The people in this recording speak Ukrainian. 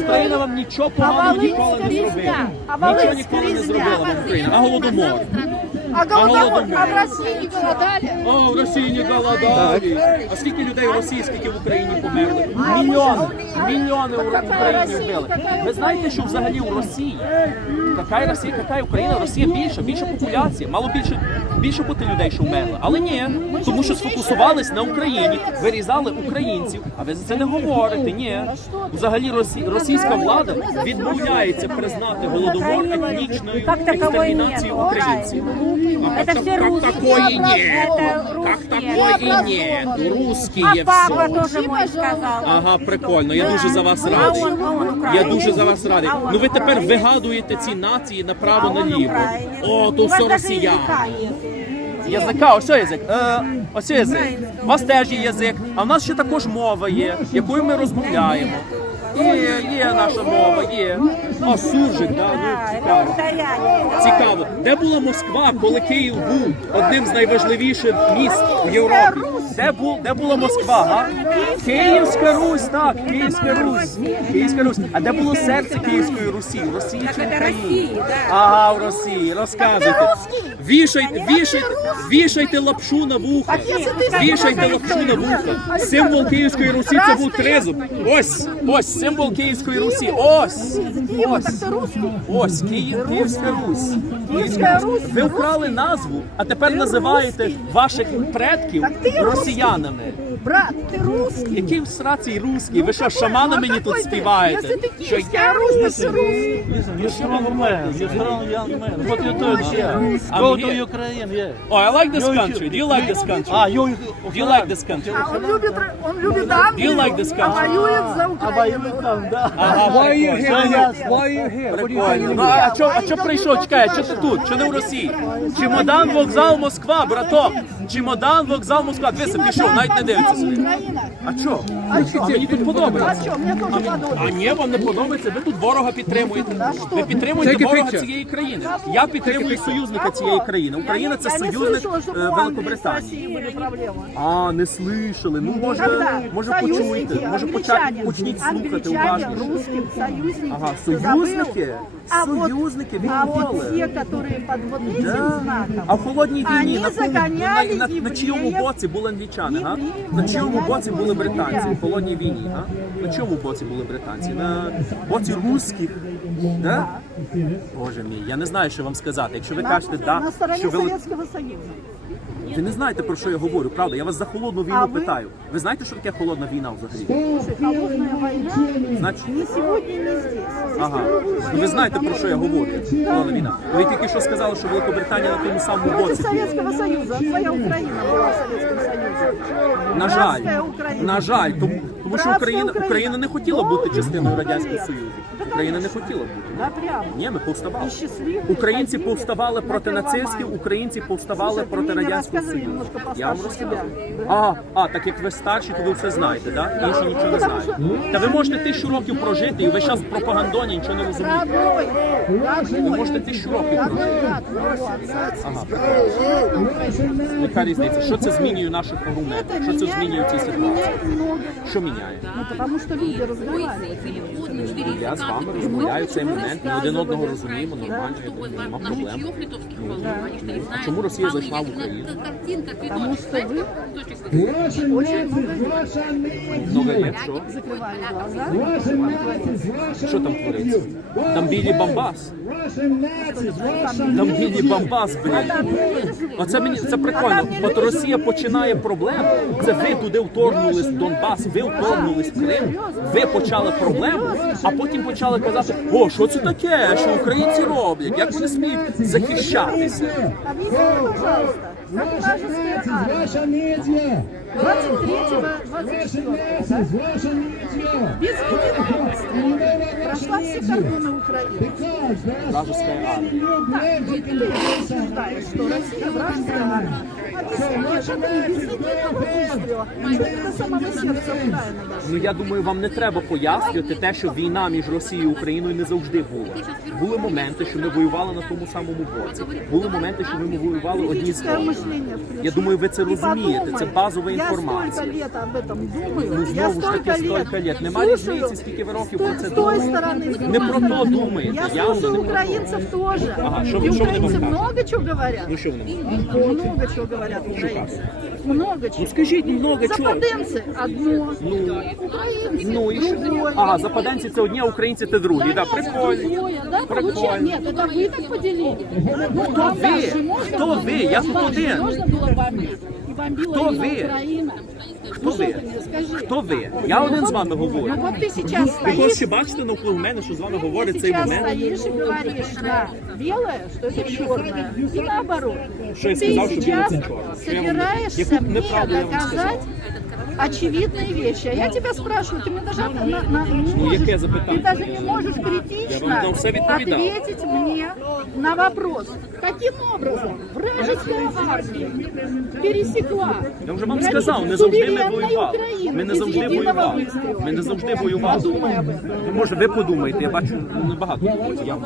Україна вам нічого поганого ніколи не зробила. Нічого ніколи не зробила вам Україна. А голодомор. А голодомор, а в России не голодали? О, в Росії не голодали. А скільки людей в Росії, скільки в Україні померли? Мільйони. Мільйони в Україні вбили. Ви знаєте, що взагалі в Росії? Яка Росія, яка Україна? Росія більша, більша популяція. Мало більше, більше бути людей, що вмерли. Але ні, тому що сфокусувались на Україні, вирізали українців, а ви за це не говорите. Ні. Взагалі росі- російська влада відмовляється признати голодомор етнічною екстермінацією українців. А Это как- все как русские. такое нет? Это Как русские. такое нет? Русские А папа все. тоже мой сказал. Ага, прикольно. Я дуже за вас А радий. он- а он Я українець. дуже за вас радий. А он Ну ви тепер українець. вигадуєте ці нації направо А он наліво. украинец. О, то У вас все даже росіяни. языка нет. Язика, ось язик. Е, ось язик. У вас теж є язик, а в нас ще також мова є, якою ми розмовляємо. Є, є наша мова, є. А суржик, да, ну цікаво. Цікаво, де була Москва, коли Київ був одним з найважливіших міст в Європі? Де був де була Москва? Га? Київська Русь, так, Київська Русь. Київська Русь. А де було серце Київської Русі? В Росії чи в Україні? Ага, в Росії. Розказуйте. Вішайте, вішайте, вішайте лапшу на вуха. Вішайте лапшу на вуха. Символ Київської Русі це був тризуб. Ось, ось символ Київської Русі. Ось. Ось. Ось Київ, Київська Русь. Київська Русь. Ви вкрали назву, а тепер називаєте ваших предків росіянами. Брат, ты русский. Який в сраці русський? Ви що, шамана мені тут співаєте? Если ты Що киевский, а русский, ты русский. Listen, you're strong man. You're strong young man. What you doing here? I'm Go here. to Ukraine, yeah. Oh, I like this country. Do you like this country? Ah, you. Do you like this country? А он любит, он любит Англию, you like this а country? воюет за Ah, but you Украину. come, да. Ага, Why are you прикольно. here? Yes, Why are you here? What are you Прикольно. doing? Ну, а чо, а чо прийшов? Чекай, а чо ти Тут? чи не в Росії? Чемодан, вокзал, Москва, браток Чемодан, вокзал, Москва. Дивися, пішов, навіть не дивиться сюди. Украина. А чо? А мені тут подобається. А что, мне тоже подобается. А ні, вам не подобається. Ви тут ворога підтримуєте. Ви підтримуєте ворога цієї країни. Я підтримую союзника цієї країни. Україна це Я не союзник слышала, е, что у Англии с Великобританії. Россией были проблемы. А, не слышали. Ну може, Когда може союзники, почуйте, може поча- англичане, почніть слухати англичане, уважніше. русским союзники. Ага, Ты союзники? забыл? А вот- Союзники, А вот відмовили. те, которые под вот этим Да. знаком, А в холодній війні Вони на, кому- заганяли на, на, на чийому боці були англічани? Га? На чийому боці були британці в холодній війні? Га? На чому боці були британці? На боці русських? Да? Боже мій, я не знаю, що вам сказати. Якщо ви кажете, да, на стороне що ви Советского Союза. ви не знаєте про що я говорю, правда? Я вас за холодну війну А ви? питаю. Ви знаєте, що таке холодна війна взагалі? Холодная война Значить, не сегодня, не здесь. Ага. Ну, ви знаєте про що я говорю? Холодна війна. Ви тільки що сказали, що Великобританія на тому самому Против боці. Советского Союза. Твоя Украина была в Советском Союзе. На Братская жаль, Украина. на жаль, тому, тому що Україна, Україна. Україна не хотіла бути частиною радянського союзу. Україна не хотіла бути. Ні, ми повставали. Українці повставали проти нацистів, українці повставали проти радянського союзу. Я вам себе. А, а, так як ви старші, то ви все знаєте, да? Інші нічого не знають. Та ви можете тисячу років прожити, і ви зараз в пропагандоні нічого не розумієте. Ви можете тисячу років прожити. Ага. Яка різниця? Що це змінює наших аргументів? Що це змінює в цій ситуації? Що міняє? Ну, потому что люди разговаривают. Я з вами розмовляю в цей момент, ми один одного розуміємо, нормально, я думаю, нема проблем. А чому Росія зайшла в Україну? Потому что вы очень много Много лет, що? закрывали глаза. Що там твориться? Там білі бомбас. Там білі бомбас, блін. Оце мені це прикольно. От Росія починає проблему. Це ви туди вторгнулись в Донбас, ви вторгнулись в Крим, ви почали проблему, а потім почали казати, о, що це таке, що українці роблять, як вони сміють захищатися. Объясните, пожалуйста, как вражеская армия 23-24 без единого выстрела прошла все кордоны Украины. Вражеська армія. Так, вот ты утверждаешь, что Россия вражеская армия. Объясни мне, как они без единого выстрела, что до самого сердца Украины даже. Ну я думаю, вам не треба пояснювати те, що війна між Росією і Україною не завжди була. Були моменти, що ми воювали на тому самому боці. Були моменти, що ми воювали одні з Критическое одними. мышление включи. Я думаю, ви це И розумієте. Це подумай. базова Я Я столько інформацію. лет об этом думаю. Ну, я знову ж столько таки, лет. столько лет. Нема слушаю різниці, скільки ви років с той- про це С той думаєте. стороны, с Не другой про то стороны. думаєте, Я явно слушаю не про то. украинцев тоже. Ага, що И ви- що вони украинцы вам кажуть? много чего говорят. Ну що вони вам? Много чего говорят украинцы. Много чего. Ну скажіть много чого. Западенцы одно. Ну, Украинцы ну і що? другое. Ага, западенці це одні, а українці це другі. Да, прикольно. Другое, да, Прикольно. получается. Нет, это вы так поделили. Ну, Хто вам ви? дальше можно Хто было? ви? Я тут Вам один. Можно было бомбить. И бомбила Кто именно вы? Украина. Хто ну, что ви? ты мне скажи? Хто ви? Я один з вами говорю. Ну вот ты сейчас Ви стоишь, ще бачите навколо мене, що з вами ты говорить цей сейчас момент? стоишь и говоришь, да, белое, что это черное. И наоборот. Что я ты сказал, что белое сейчас это черное? Что я вам- собираешься Яку мне неправду я вам доказать очевидные вещи. А я тебя спрашиваю, ты мне даже на, на- не Ну, можешь, яке запитання? ты даже не можешь критично Я вам на все відповідав. ответить мне на вопрос, каким образом вражеская армия пересекла я вже вам сказав, не завжди ми воювали. Ми не завжди воювали. Ми не завжди воювали. Може, ви подумаєте, я бачу небагато. Я